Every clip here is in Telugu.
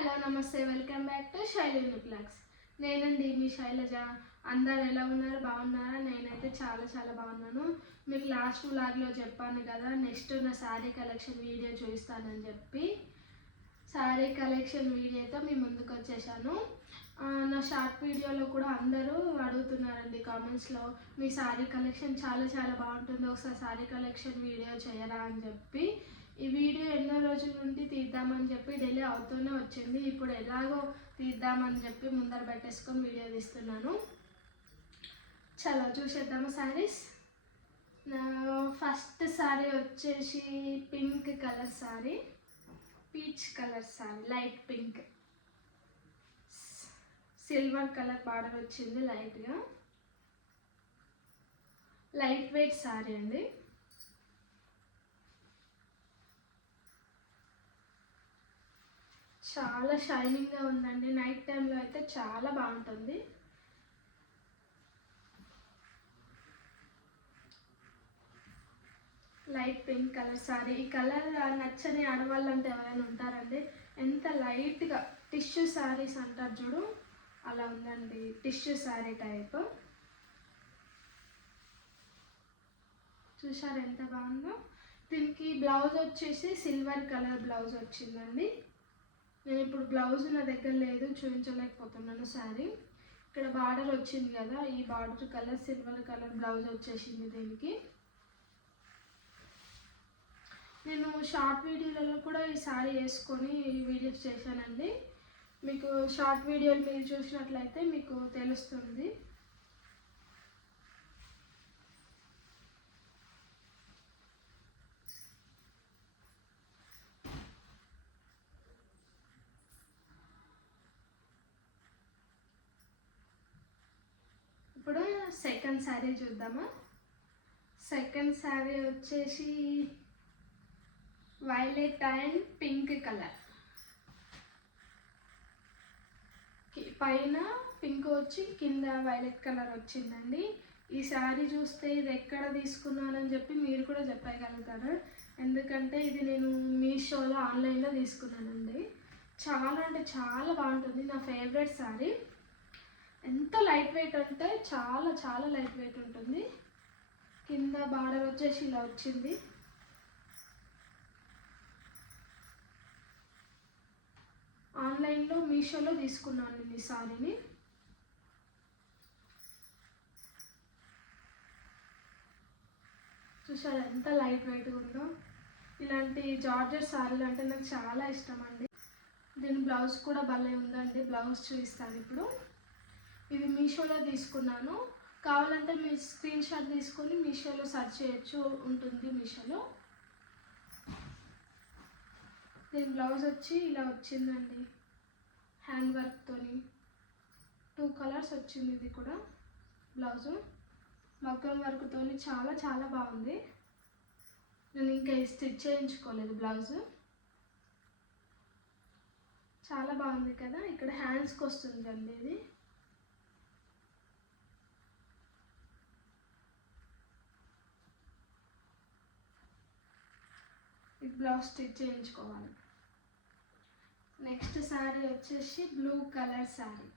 హలో నమస్తే, వెల్కమ్ బ్యాక్ టు శైలి బ్లాగ్స్. నేనండి మీ శైలజ. అందరు ఎలా ఉన్నారు? బాగున్నారా? నేనైతే చాలా చాలా బాగున్నాను. మీకు లాస్ట్ వ్లాగ్లో చెప్పాను కదా, నెక్స్ట్ నా శారీ కలెక్షన్ వీడియో చూపిస్తానని చెప్పి. శారీ కలెక్షన్ వీడియోతో మీ ముందుకు వచ్చేసాను. నా షార్ట్ వీడియోలో కూడా అందరూ అడుగుతున్నారండి కామెంట్స్లో, మీ శారీ కలెక్షన్ చాలా చాలా బాగుంటుంది, ఒకసారి శారీ కలెక్షన్ వీడియో చేయరా అని చెప్పి. ఈ వీడియో ఎన్నో రోజుల నుండి తీద్దామని చెప్పి డిలే అవుతూనే వచ్చింది. ఇప్పుడు ఎలాగో తీద్దామని చెప్పి ముందర పెట్టేసుకొని వీడియో తీస్తున్నాను. చలో చూసేద్దాము శారీస్. నా ఫస్ట్ శారీ వచ్చేసి pink colour sari, peach colour sari, light pink, silver colour border వచ్చింది లైట్గా. లైట్ వెయిట్ శారీ అండి. చాలా షైనింగ్గా ఉందండి. నైట్ టైంలో అయితే చాలా బాగుంటుంది. Light pink colour sorry. ఈ కలర్ నచ్చని ఆడవాళ్ళు అంటే ఎవరైనా ఉంటారండి. ఎంత లైట్గా టిష్యూ శారీస్ అంటారు చూడు, అలా ఉందండి. Tissue sari type. చూసారు ఎంత బాగుందో. దీనికి బ్లౌజ్ వచ్చేసి సిల్వర్ కలర్ బ్లౌజ్ వచ్చిందండి. నేను ఇప్పుడు బ్లౌజ్ నా దగ్గర లేదు, చూపించలేకపోతున్నాను శారీ. ఇక్కడ బార్డర్ వచ్చింది కదా, ఈ border colour silver colour blouse వచ్చేసింది దీనికి. నేను షార్ట్ వీడియోలలో కూడా ఈ శారీ వేసుకొని వీడియోస్ చేశానండి. మీకు షార్ట్ వీడియోలు మీరు చూసినట్లయితే మీకు తెలుస్తుంది. ఇప్పుడు సెకండ్ శారీ చూద్దామా. సెకండ్ శారీ వచ్చేసి వైలెట్ అండ్ పింక్ కలర్. పైన పింక్ వచ్చి కింద వైలెట్ కలర్ వచ్చిందండి. ఈ శారీ చూస్తే ఇది ఎక్కడ తీసుకున్నానని చెప్పి మీరు కూడా చెప్పగలుగుతారు. ఎందుకంటే ఇది నేను మీషోలో ఆన్లైన్లో తీసుకున్నానండి. చాలా అంటే చాలా బాగుంటుంది. నా ఫేవరెట్ శారీ. ఎంత లైట్ వెయిట్ అంటే చాలా చాలా లైట్ వెయిట్ ఉంటుంది. కింద బార్డర్ వచ్చేసి ఇలా వచ్చింది. ఆన్లైన్లో మీషోలో తీసుకున్నాను ఈ శారీని. చూసారా ఎంత లైట్ వెయిట్ ఉందో. ఇలాంటి జార్జెట్ శారీలు అంటే నాకు చాలా ఇష్టం అండి. దీని బ్లౌజ్ కూడా భలే ఉందండి. బ్లౌజ్ చూపిస్తాను ఇప్పుడు. ఇది మీషోలో తీసుకున్నాను. కావాలంటే మీ స్క్రీన్ షాట్ తీసుకొని మీషోలో సెర్చ్ చేయొచ్చు, ఉంటుంది మీషోలో. దీని బ్లౌజ్ వచ్చి ఇలా వచ్చిందండి, హ్యాండ్ వర్క్తోని. 2 కలర్స్ వచ్చింది. ఇది కూడా బ్లౌజు మగ్గం వర్క్తో చాలా చాలా బాగుంది. నేను ఇంకా స్టిచ్ చేయించుకోలేదు బ్లౌజు. చాలా బాగుంది కదా. ఇక్కడ హ్యాండ్స్కి వస్తుందండి ఇది. ఈ బ్లౌజ్ స్టిచ్ చేయించుకోవాలి. నెక్స్ట్ శారీ వచ్చేసి బ్లూ కలర్ శారీ.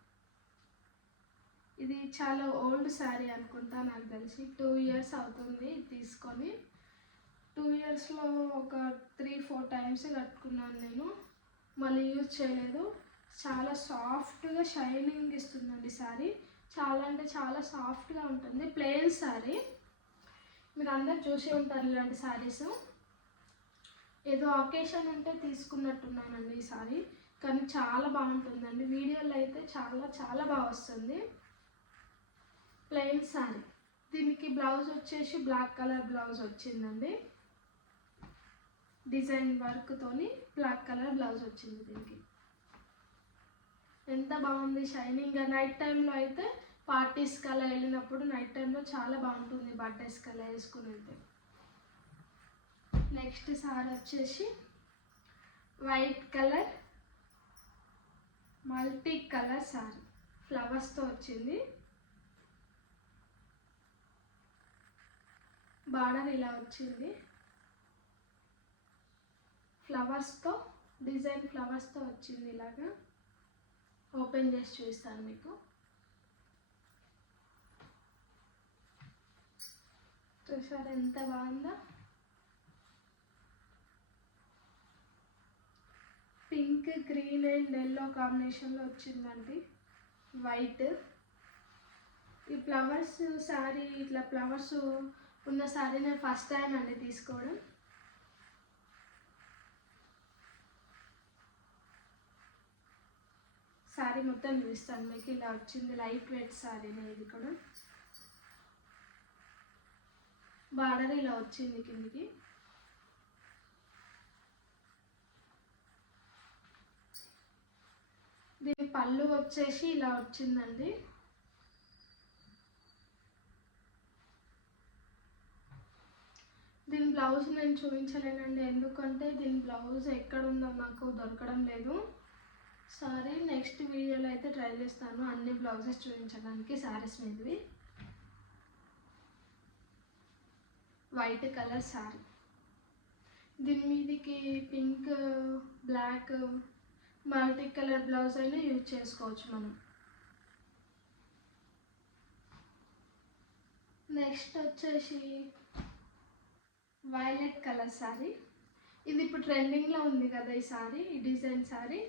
ఇది చాలా ఓల్డ్ శారీ అనుకుంటా, నాకు తెలిసి 2 ఇయర్స్ అవుతుంది తీసుకొని. 2 ఇయర్స్లో ఒక 3-4 టైమ్స్ కట్టుకున్నాను నేను, మళ్ళీ యూజ్ చేయలేదు. చాలా సాఫ్ట్గా షైనింగ్ ఇస్తుందండి శారీ. చాలా అంటే చాలా సాఫ్ట్గా ఉంటుంది. ప్లెయిన్ శారీ. మీరు అందరు చూసి ఉంటారు ఇలాంటి శారీస్. ఏదో అకేషన్ ఉంటే తీసుకున్నట్టున్నానండి ఈ సారీ. కానీ చాలా బాగుంటుందండి. వీడియోలో అయితే చాలా చాలా బాగా వస్తుంది. ప్లెయిన్ శారీ. దీనికి బ్లౌజ్ వచ్చేసి బ్లాక్ కలర్ బ్లౌజ్ వచ్చిందండి. డిజైన్ వర్క్తోని బ్లాక్ కలర్ బ్లౌజ్ వచ్చింది దీనికి. ఎంత బాగుంది షైనింగ్గా. నైట్ టైంలో అయితే పార్టీస్కి అలా వెళ్ళినప్పుడు నైట్ టైంలో చాలా బాగుంటుంది, బర్త్డేస్కి అలా వేసుకుని వెళ్తే. నెక్స్ట్ సారీ వచ్చేసి white colour multi colour sari, ఫ్లవర్స్తో వచ్చింది. బార్డర్ ఇలా వచ్చింది. ఫ్లవర్స్తో డిజైన్ ఫ్లవర్స్తో వచ్చింది. ఇలాగా ఓపెన్ చేసి చూపిస్తాను మీకు. చూసారు ఎంత బాగుందో. పింక్, గ్రీన్ అండ్ ఎల్లో కాంబినేషన్లో వచ్చిందండి. వైట్. ఈ ఫ్లవర్స్ శారీ, ఇట్లా ఫ్లవర్స్ ఉన్న శారీ నేను ఫస్ట్ టైం అండి తీసుకోవడం. శారీ మొత్తం చూపిస్తాను మీకు. ఇలా వచ్చింది, లైట్ వెయిట్ శారీనే ఇది కూడా. బార్డర్ ఇలా వచ్చింది కిందికి. దీని పళ్ళు వచ్చేసి ఇలా వచ్చిందండి. దీని బ్లౌజ్ నేను చూపించలేనండి, ఎందుకంటే దీని బ్లౌజ్ ఎక్కడుందో నాకు దొరకడం లేదు. సారీ, నెక్స్ట్ వీడియోలో అయితే ట్రై చేస్తాను అన్ని బ్లౌజెస్ చూపించడానికి శారీస్ మీదవి. వైట్ కలర్ శారీ, దీని మీదకి pink, black, multi colour blouse అయినా యూజ్ చేసుకోవచ్చు మనం. నెక్స్ట్ వచ్చేసి వైలెట్ కలర్ శారీ. ఇది ఇప్పుడు ట్రెండింగ్లో ఉంది కదా ఈ శారీ, ఈ design sari.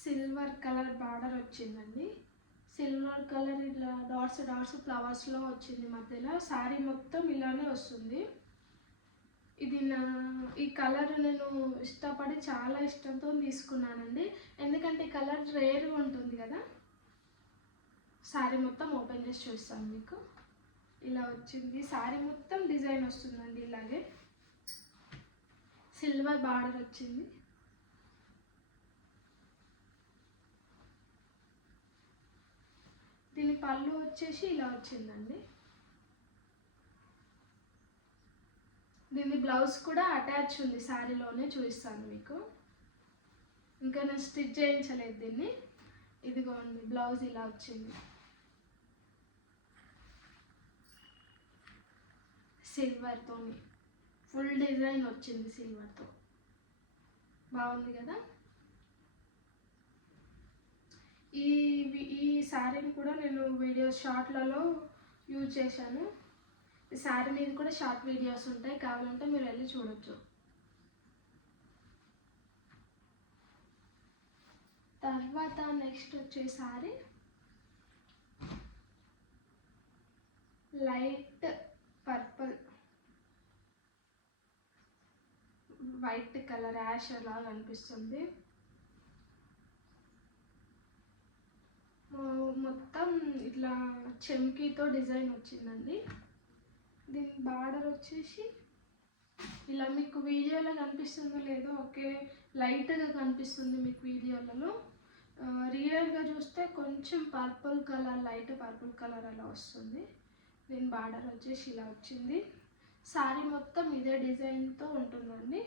Silver colour border వచ్చిందండి. సిల్వర్ కలర్ ఇట్లా డాట్స్ డాట్స్ ఫ్లవర్స్లో వచ్చింది మధ్యలో. శారీ మొత్తం ఇలానే వస్తుంది. ఇది ఈ కలర్ నేను ఇష్టపడి చాలా ఇష్టంతో తీసుకున్నానండి, ఎందుకంటే ఈ కలర్ రేర్గా ఉంటుంది కదా. శారీ మొత్తం ఓపెన్ చేసి చూస్తాను మీకు. ఇలా వచ్చింది శారీ మొత్తం, డిజైన్ వస్తుందండి ఇలాగే. సిల్వర్ బార్డర్ వచ్చింది. దీని పళ్ళు వచ్చేసి ఇలా వచ్చిందండి. దీని బ్లౌజ్ కూడా అటాచ్ ఉంది శారీలోనే, చూపిస్తాను మీకు. ఇంకా నేను స్టిచ్ చేయించలేదు దీన్ని. ఇదిగోండి బ్లౌజ్ ఇలా వచ్చింది. సిల్వర్తో ఫుల్ డిజైన్ వచ్చింది, సిల్వర్తో. బాగుంది కదా. ఈ శారీని కూడా నేను వీడియో షార్ట్లలో యూజ్ చేశాను. ఈ శారీ మీద కూడా షార్ట్ వీడియోస్ ఉంటాయి, కావాలంటే మీరు వెళ్ళి చూడొచ్చు. తర్వాత నెక్స్ట్ వచ్చే sari light purple, white colour ash లాగా అనిపిస్తుంది. మొత్తం ఇట్లా చెమ్కీతో డిజైన్ వచ్చిందండి. దీని బార్డర్ వచ్చేసి ఇలా మీకు వీడియోలో కనిపిస్తుందో లేదో, ఓకే లైట్గా కనిపిస్తుంది మీకు వీడియోలలో. రియల్గా చూస్తే కొంచెం purple colour, light purple colour అలా వస్తుంది. దీని బార్డర్ వచ్చేసి ఇలా వచ్చింది. శారీ మొత్తం ఇదే డిజైన్తో ఉంటుందండి.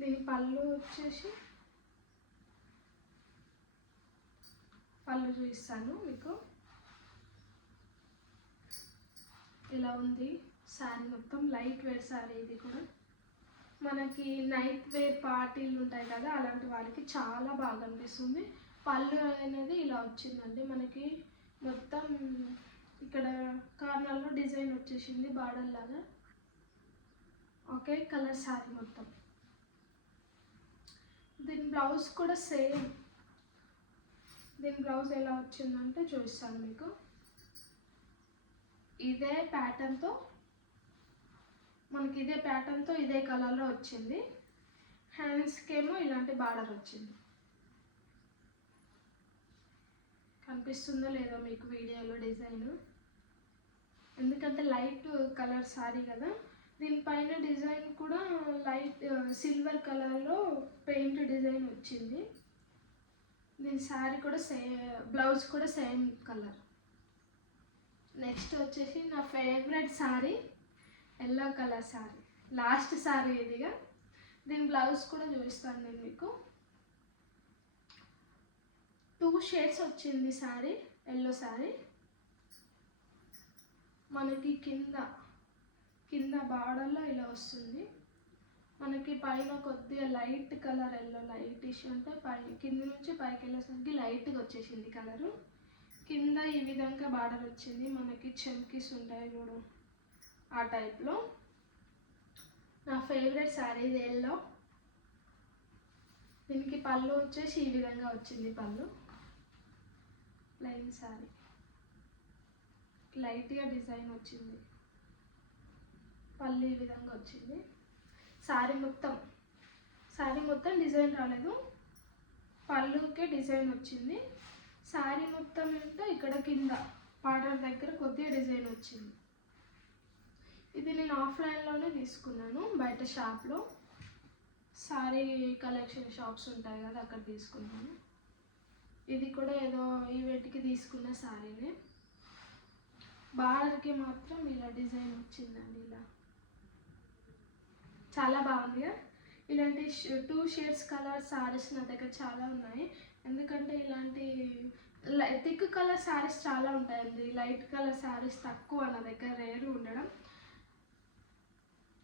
దీని పళ్ళు వచ్చేసి, పళ్ళు చూపిస్తాను మీకు. ఇలా ఉంది శారీ మొత్తం. లైట్ వేర్ శారీ ఇది కూడా. మనకి నైట్ వేర్ పార్టీలు ఉంటాయి కదా, అలాంటి వాళ్ళకి చాలా బాగా అనిపిస్తుంది. పళ్ళు అనేది ఇలా వచ్చిందండి మనకి. మొత్తం ఇక్కడ కార్నర్లో డిజైన్ వచ్చేసింది బార్డర్ లాగా. ఓకే కలర్ శారీ మొత్తం. దీని బ్లౌజ్ కూడా సేమ్. దీని బ్లౌజ్ ఎలా వచ్చిందంటే చూపిస్తాను మీకు. ఇదే ప్యాటర్న్తో మనకి, ఇదే ప్యాటర్న్తో ఇదే కలర్లో వచ్చింది. హ్యాండ్స్కి ఏమో ఇలాంటి బార్డర్ వచ్చింది. కనిపిస్తుందో లేదో మీకు వీడియోలో డిజైన్, ఎందుకంటే లైట్ కలర్ శారీ కదా. దీనిపైన డిజైన్ కూడా లైట్ సిల్వర్ కలర్లో పెయింట్ డిజైన్ వచ్చింది. దీని శారీ కూడా బ్లౌజ్ కూడా సేమ్ కలర్. నెక్స్ట్ వచ్చేసి నా favourite sari yellow colour sari. Last sari ఇదిగా. దీని బ్లౌజ్ కూడా చూపిస్తాను నేను మీకు. 2 షేడ్స్ వచ్చింది శారీ. ఎల్లో శారీ. మనకి కింద బార్డర్లో ఇలా వస్తుంది. మనకి పైన కొద్దిగా light colour yellow light issue అంటే కింద నుంచి పైకి వెళ్ళేసరికి లైట్గా వచ్చేసింది కలరు. కింద ఈ విధంగా బార్డర్ వచ్చింది. మనకి చమ్కీస్ ఉంటాయి చూడు, ఆ టైప్లో. నా ఫేవరెట్ శారీ ఇది ఎల్లో. దీనికి పళ్ళు వచ్చేసి ఈ విధంగా వచ్చింది. పళ్ళు ప్లెయిన్ శారీ, లైట్గా డిజైన్ వచ్చింది. పళ్ళు ఈ విధంగా వచ్చింది. శారీ మొత్తం డిజైన్ రాలేదు, పళ్ళుకే డిజైన్ వచ్చింది. శారీ మొత్తం అంటే ఇక్కడ కింద బార్డర్ దగ్గర కొద్దిగా డిజైన్ వచ్చింది. ఇది నేను ఆఫ్లైన్లోనే తీసుకున్నాను, బయట షాప్లో. శారీ కలెక్షన్ షాప్స్ ఉంటాయి కదా, అక్కడ తీసుకున్నాను. ఇది కూడా ఏదో ఈవెంట్కి తీసుకున్న శారీనే. బార్డర్కి మాత్రం ఇలా డిజైన్ వచ్చిందండి. ఇలా చాలా బాగుంది. ఇలాంటి 2 షేడ్స్ కలర్ శారీస్ నా దగ్గర చాలా ఉన్నాయి. ఎందుకంటే ఇలాంటి థిక్ కలర్ శారీస్ చాలా ఉంటాయండి, లైట్ కలర్ శారీస్ తక్కువ నా దగ్గర, రేరు ఉండడం.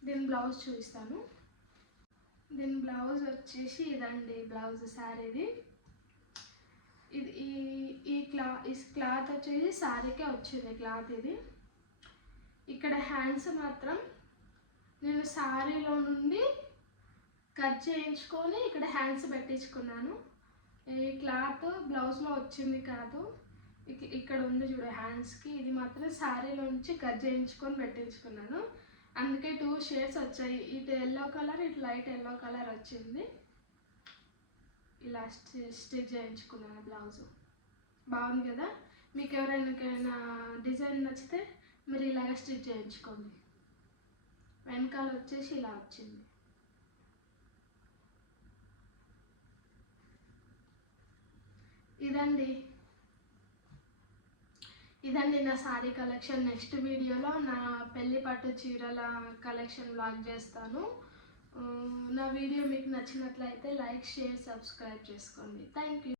దీని బ్లౌజ్ చూపిస్తాను. దీని బ్లౌజ్ వచ్చేసి ఇదండి. బ్లౌజ్ శారీది ఇది. ఈ క్లాత్ వచ్చేసి శారీకే వచ్చింది క్లాత్ ఇది. ఇక్కడ హ్యాండ్స్ మాత్రం నేను శారీలో నుండి కట్ చేయించుకొని ఇక్కడ హ్యాండ్స్ పెట్టించుకున్నాను. ఈ క్లాత్ బ్లౌజ్లో వచ్చింది కాదు, ఇక్కడ ఉంది చూడు హ్యాండ్స్కి. ఇది మాత్రం శారీలో నుంచి కట్ చేయించుకొని పెట్టించుకున్నాను. అందుకే 2 షేడ్స్ వచ్చాయి. ఇటు ఎల్లో కలర్, ఇటు లైట్ ఎల్లో కలర్ వచ్చింది. ఇలా స్టిచ్ చేయించుకున్నాను. బ్లౌజ్ బాగుంది కదా. మీకు ఎవరైనా డిజైన్ నచ్చితే మీరు ఇలాగ స్టిచ్ చేయించుకోండి. వెనకాల వచ్చేసి ఇలా వచ్చింది. ఇదండి నా శారీ కలెక్షన్. నెక్స్ట్ వీడియోలో నా పెళ్లి పట్టు చీరల కలెక్షన్ వ్లాగ్ చేస్తాను. నా వీడియో మీకు నచ్చినట్లయితే లైక్, షేర్, సబ్స్క్రైబ్ చేసుకోండి. Thank you.